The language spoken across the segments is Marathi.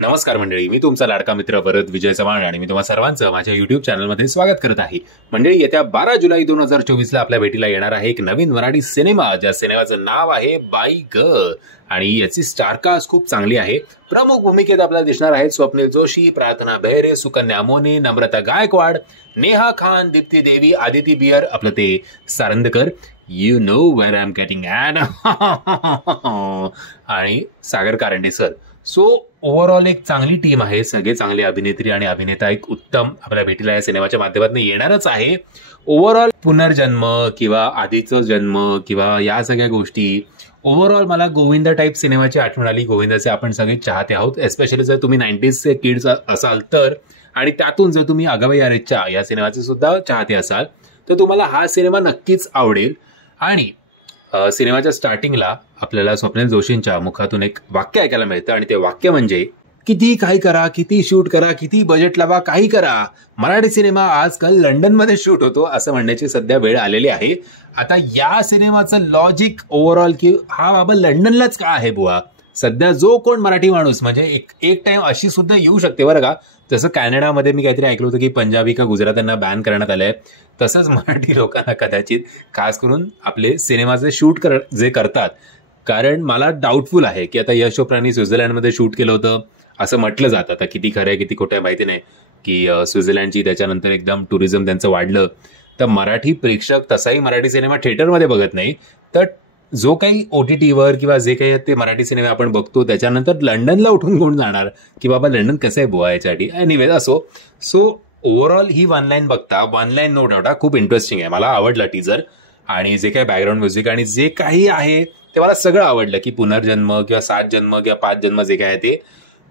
नमस्कार मंडळी, मी तुमचा लाडका मित्र वरद विजय चव्हाण आणि मी तुम्हा सर्वांचं माझ्या युट्यूब चॅनलमध्ये स्वागत करत आहे. मंडळी, येत्या 12 जुलै 2024 ला आपल्या भेटीला येणार आहे एक नवीन मराठी सिनेमा, ज्या सिनेमाचं नाव आहे बाई ग आणि याची स्टारकास्ट खूप चांगली आहे. प्रमुख भूमिकेत आपल्याला दिसणार आहेत स्वप्नील जोशी, प्रार्थना बेहरे, सुकन्या मोने, नम्रता गायकवाड, नेहा खान, दीप्ती देवी, आदिती बियर, आपलं ते सारंदकर, you know where I am getting at, आणि Sagar Karande sir. So overall एक चांगली टीम आहे, सगळे चांगले अभिनेत्री आणि अभिनेता एक उत्तम आपल्या भेटीला या सिनेमाच्या माध्यमातून येणारच आहे. ओव्हरऑल पुनर्जन्म किंवा आधीचा जन्म किंवा या सगळ्या गोष्टी, ओव्हरऑल मला गोविंदा टाईप सिनेमाची आठवण आली. गोविंदाचे आपण सगळे चाहते आहोत, एस्पेशली जर तुम्ही 90sचे किड्स असाल तर, आणि त्यातून जर तुम्ही अगं बाई अरेच्चा या सिनेमाचे सुद्धा चाहते असाल तर तुम्हाला हा सिनेमा नक्कीच आवडेल. आणि सिनेमाच्या स्टार्टिंगला आपल्याला स्वप्नील जोशींच्या मुखातून एक वाक्य ऐकायला मिळतं आणि ते वाक्य म्हणजे, किती काही करा, किती शूट करा, किती बजेट लावा, काही करा, मराठी सिनेमा आजकाल लंडनमध्ये शूट होतो, असं म्हणण्याची सध्या वेळ आलेली आहे. आता या सिनेमाचं लॉजिक ओव्हरऑल की हा बाबा लंडनलाच का आहे बुवा, सध्या जो कोण मराठी माणूस म्हणजे एक टाइम अशी सुद्धा येऊ शकते बरं का. जसं कॅनडामध्ये मी काहीतरी ऐकलं होतं की पंजाबी का गुजरात्यांना बॅन करण्यात आलंय, तसंच मराठी लोकांना कदाचित खास करून आपले सिनेमाचे शूट जे करतात. कारण मला डाऊटफुल आहे की आता यश चोप्रानी स्वित्झर्लंडमध्ये शूट केलं होतं असं म्हटलं जातं, आता किती खरं आहे किती खोटं आहे माहिती नाही, की स्वित्झर्लंडची त्याच्यानंतर एकदम टुरिझम त्यांचं वाढलं तर मराठी प्रेक्षक तसाही मराठी सिनेमा थिएटरमध्ये बघत नाही, तर जो काही OTTवर किंवा जे काही ते मराठी सिनेमा आपण बघतो त्याच्यानंतर लंडनला उठून कोण जाणार की बाबा लंडन कसं आहे बुवा याच्यासाठी. एनिवे असो. सो ओव्हरऑल ही वन लाईन बघता, वन लाईन नो डाऊट खूप इंटरेस्टिंग आहे, मला आवडला टीजर आणि जे काही बॅकग्राऊंड म्युझिक आणि जे काही आहे ते मला सगळं आवडलं, की पुनर्जन्म किंवा 7 जन्म किंवा 5 जन्म जे काय आहे ते.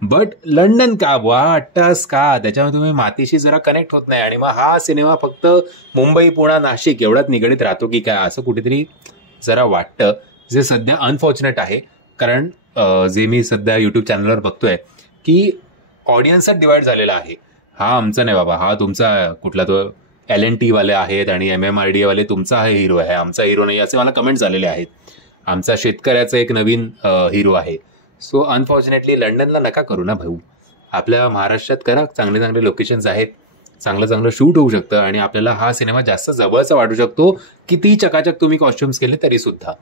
बट लंडन का बुवा, अट्टास का, त्याच्यामुळे तुम्ही मातीशी जरा कनेक्ट होत नाही आणि मग हा सिनेमा फक्त मुंबई, पुणे, नाशिक एवढ्यात निगडीत राहतो की काय असं कुठेतरी जरा वाटतं, जे सध्या अनफॉर्च्युनेट आहे. कारण जे मी सध्या युट्यूब चॅनलवर बघतोय की ऑडियन्सच डिवाइड झालेला आहे. हा आमचा नाही बाबा, हा तुमचा कुठला तो LNT वाले आहेत आणि MMRDA वाले तुमचा हा हिरो आहे, आमचा हिरो नाही, असे मला कमेंट झालेले आहेत. आमचा शेतकऱ्याचा एक नवीन हिरो आहे. सो अनफॉर्च्युनेटली लंडनला नका करू ना भाऊ, आपल्या महाराष्ट्रात करा, चांगले चांगले लोकेशन्स आहेत, चांगलं चांगलं शूट होऊ शकतं आणि आपल्याला हा सिनेमा जास्त जवळचा वाटू शकतो, किती चकाचक तुम्ही कॉस्ट्युम्स केले तरी सुद्धा.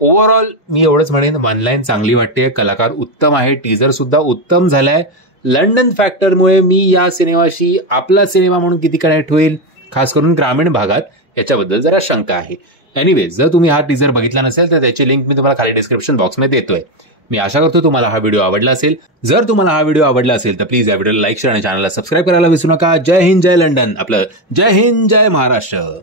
ओव्हरऑल मी एवढंच म्हणेन, वन लाईन चांगली वाटते, कलाकार उत्तम आहे, टीजर सुद्धा उत्तम झालाय. लंडन फॅक्टरमुळे मी या सिनेमाशी आपला सिनेमा म्हणून किती कनेक्ट होईल, खास करून ग्रामीण भागात, याच्याबद्दल जरा शंका आहे. एनिवे, जर तुम्ही हा टीजर बघितला नसेल तर त्याची लिंक मी तुम्हाला खाली डिस्क्रिप्शन बॉक्समध्ये देतोय. मी आशा करतो तुम्हाला हा व्हिडिओ आवडला असेल. जर तुम्हाला हा व्हिडिओ आवडला असेल तर प्लीज या व्हिडिओला लाईक शेअर आणि चॅनलला सबस्क्राईब करायला विसरू नका. जय हिंद, जय लंडन, आपलं जय हिंद, जय महाराष्ट्र.